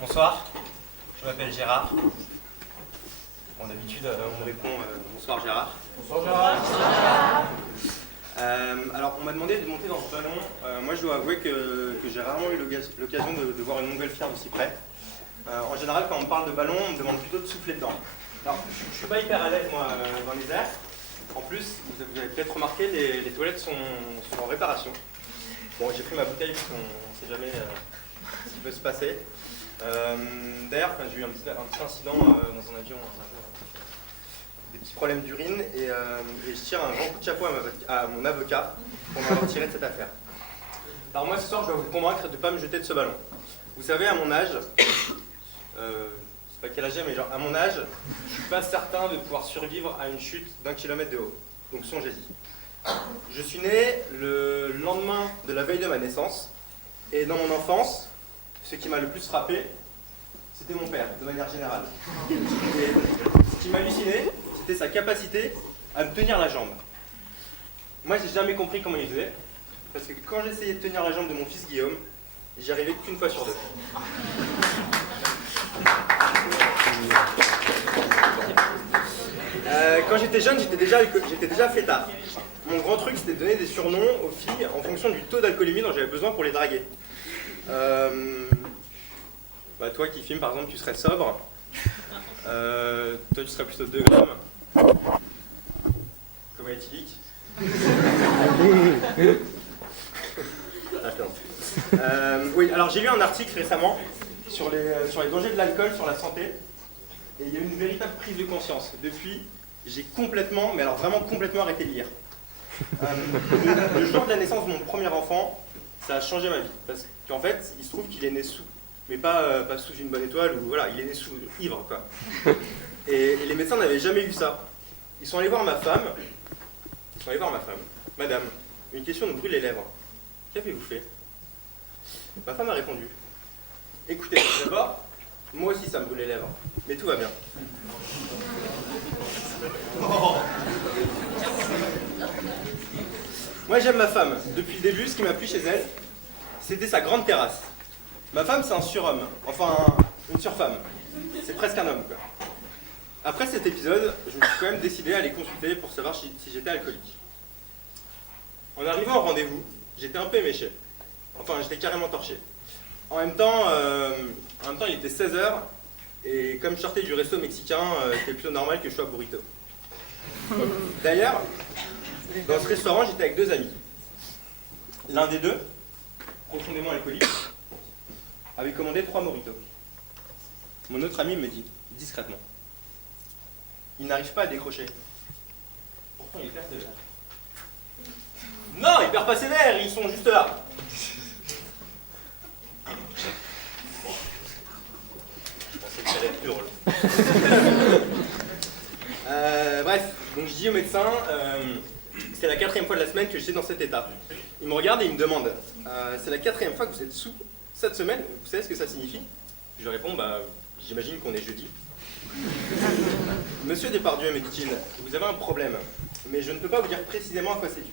Bonsoir, je m'appelle Gérard. Bon, d'habitude, on me répond bonsoir Gérard. Bonsoir Gérard. Alors, on m'a demandé de monter dans ce ballon. Moi, je dois avouer que j'ai rarement eu l'occasion de voir une montgolfière d'aussi près. En général, quand on me parle de ballon, on me demande plutôt de souffler dedans. Alors, je ne suis pas hyper à l'aise, moi, dans les airs. En plus, vous avez peut-être remarqué, les toilettes sont en réparation. Bon, j'ai pris ma bouteille parce qu'on ne sait jamais ce qui peut se passer. D'ailleurs, j'ai eu un petit incident dans un avion, des petits problèmes d'urine, et je tire un grand coup de chapeau à mon avocat pour m'avoir tiré de cette affaire. Alors moi, ce soir, je dois vous convaincre de ne pas me jeter de ce ballon. Vous savez, à mon âge, je ne sais pas quel âge j'ai, mais genre, à mon âge, je ne suis pas certain de pouvoir survivre à une chute d'1 kilomètre de haut. Donc songez-y. Je suis né le lendemain de la veille de ma naissance, et dans mon enfance, ce qui m'a le plus frappé, c'était mon père, de manière générale. Et ce qui m'hallucinait, c'était sa capacité à me tenir la jambe. Moi, j'ai jamais compris comment il faisait, parce que quand j'essayais de tenir la jambe de mon fils Guillaume, j'y arrivais qu'une fois sur deux. Quand j'étais jeune, j'étais déjà fêtard. Mon grand truc, c'était de donner des surnoms aux filles en fonction du taux d'alcoolémie dont j'avais besoin pour les draguer. Toi qui filmes, par exemple, tu serais sobre. Toi, tu serais plutôt 2 grammes. Coma éthylique. D'accord. Oui, alors j'ai lu un article récemment sur les dangers de l'alcool sur la santé. Et il y a eu une véritable prise de conscience. Depuis, j'ai complètement, mais alors vraiment complètement arrêté de lire. Le jour de la naissance de mon premier enfant, ça a changé ma vie. Parce qu'en fait, il se trouve qu'il est né sous. Mais pas sous une bonne étoile, ou voilà, il est né sous ivre, quoi. Et les médecins n'avaient jamais vu ça. Ils sont allés voir ma femme. Madame, une question nous brûle les lèvres. Qu'avez-vous fait? Ma femme a répondu. Écoutez, d'abord, moi aussi ça me brûle les lèvres. Mais tout va bien. Oh. Moi j'aime ma femme. Depuis le début, ce qui m'a plu chez elle, c'était sa grande terrasse. Ma femme, c'est un surhomme. Enfin, une surfemme. C'est presque un homme, quoi. Après cet épisode, je me suis quand même décidé à aller consulter pour savoir si j'étais alcoolique. En arrivant au rendez-vous, j'étais un peu éméché. Enfin, j'étais carrément torché. En même temps, il était 16h, et comme je sortais du resto mexicain, c'était plutôt normal que je sois burrito. D'ailleurs, dans ce restaurant, j'étais avec 2 amis. L'un des deux, profondément alcoolique, avait commandé 3 mojitos. Mon autre ami me dit, discrètement, il n'arrive pas à décrocher. Pourtant, il perd ses verres. Non, il perd pas ses verres, ils sont juste là. Je pensais que ça allait être drôle. Bref, donc je dis au médecin, c'est la 4e fois de la semaine que j'étais dans cet état. Il me regarde et il me demande, c'est la 4e fois que vous êtes sous cette semaine, vous savez ce que ça signifie? Je réponds, j'imagine qu'on est jeudi. Monsieur Depardieu, me dit-il, vous avez un problème, mais je ne peux pas vous dire précisément à quoi c'est dû.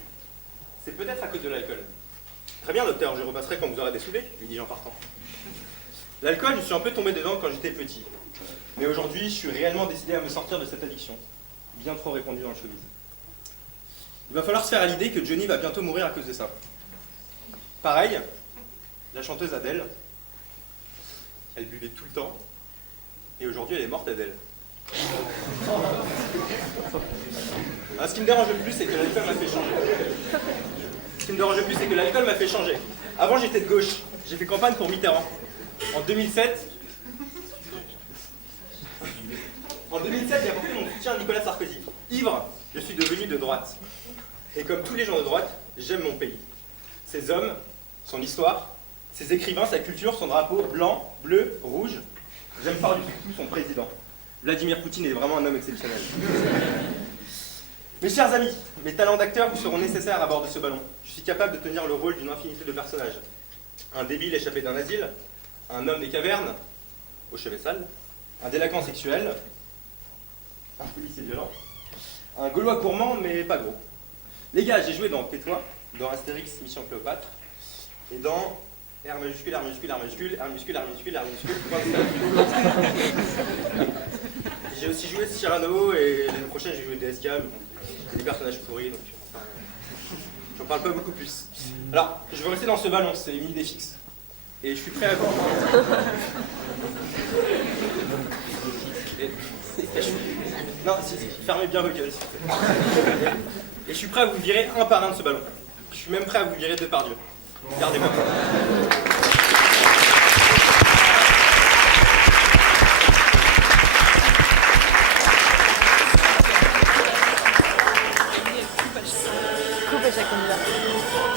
C'est peut-être à cause de l'alcool. Très bien, docteur, je repasserai quand vous aurez dessoulé, lui dis-je en partant. L'alcool, je suis un peu tombé dedans quand j'étais petit. Mais aujourd'hui, je suis réellement décidé à me sortir de cette addiction, bien trop répandue dans le showbiz. Il va falloir se faire à l'idée que Johnny va bientôt mourir à cause de ça. Pareil, la chanteuse Adèle, elle buvait tout le temps, et aujourd'hui elle est morte Adèle. Ce qui me dérange le plus, c'est que l'alcool m'a fait changer. Avant j'étais de gauche, j'ai fait campagne pour Mitterrand. En 2007, j'ai apporté mon soutien à Nicolas Sarkozy. Ivre, je suis devenu de droite. Et comme tous les gens de droite, j'aime mon pays. Ses hommes, son histoire, ses écrivains, sa culture, son drapeau blanc, bleu, rouge. J'aime par-dessus tout son président. Vladimir Poutine est vraiment un homme exceptionnel. Mes chers amis, mes talents d'acteur vous seront nécessaires à bord de ce ballon. Je suis capable de tenir le rôle d'une infinité de personnages. Un débile échappé d'un asile, un homme des cavernes, aux cheveux sales, un délinquant sexuel, un policier violent, un Gaulois gourmand mais pas gros. Les gars, j'ai joué dans Tais-toi, dans Astérix Mission Cléopâtre, et dans R majuscule, R majuscule, R majuscule, R minuscule, R minuscule, R minuscule, point de vue. J'ai aussi joué Cyrano, et l'année prochaine j'ai joué DSK, mais bon, c'est des personnages pourris, donc enfin, j'en parle pas beaucoup plus. Alors, je veux rester dans ce ballon, c'est une idée fixe. Et je suis prêt à vous... Non, fermez bien vos gueules, s'il vous plaît. Et je suis prêt à vous virer un par un de ce ballon. Je suis même prêt à vous virer deux par Dieu. Regardez-moi. Coupe à chaque candidat.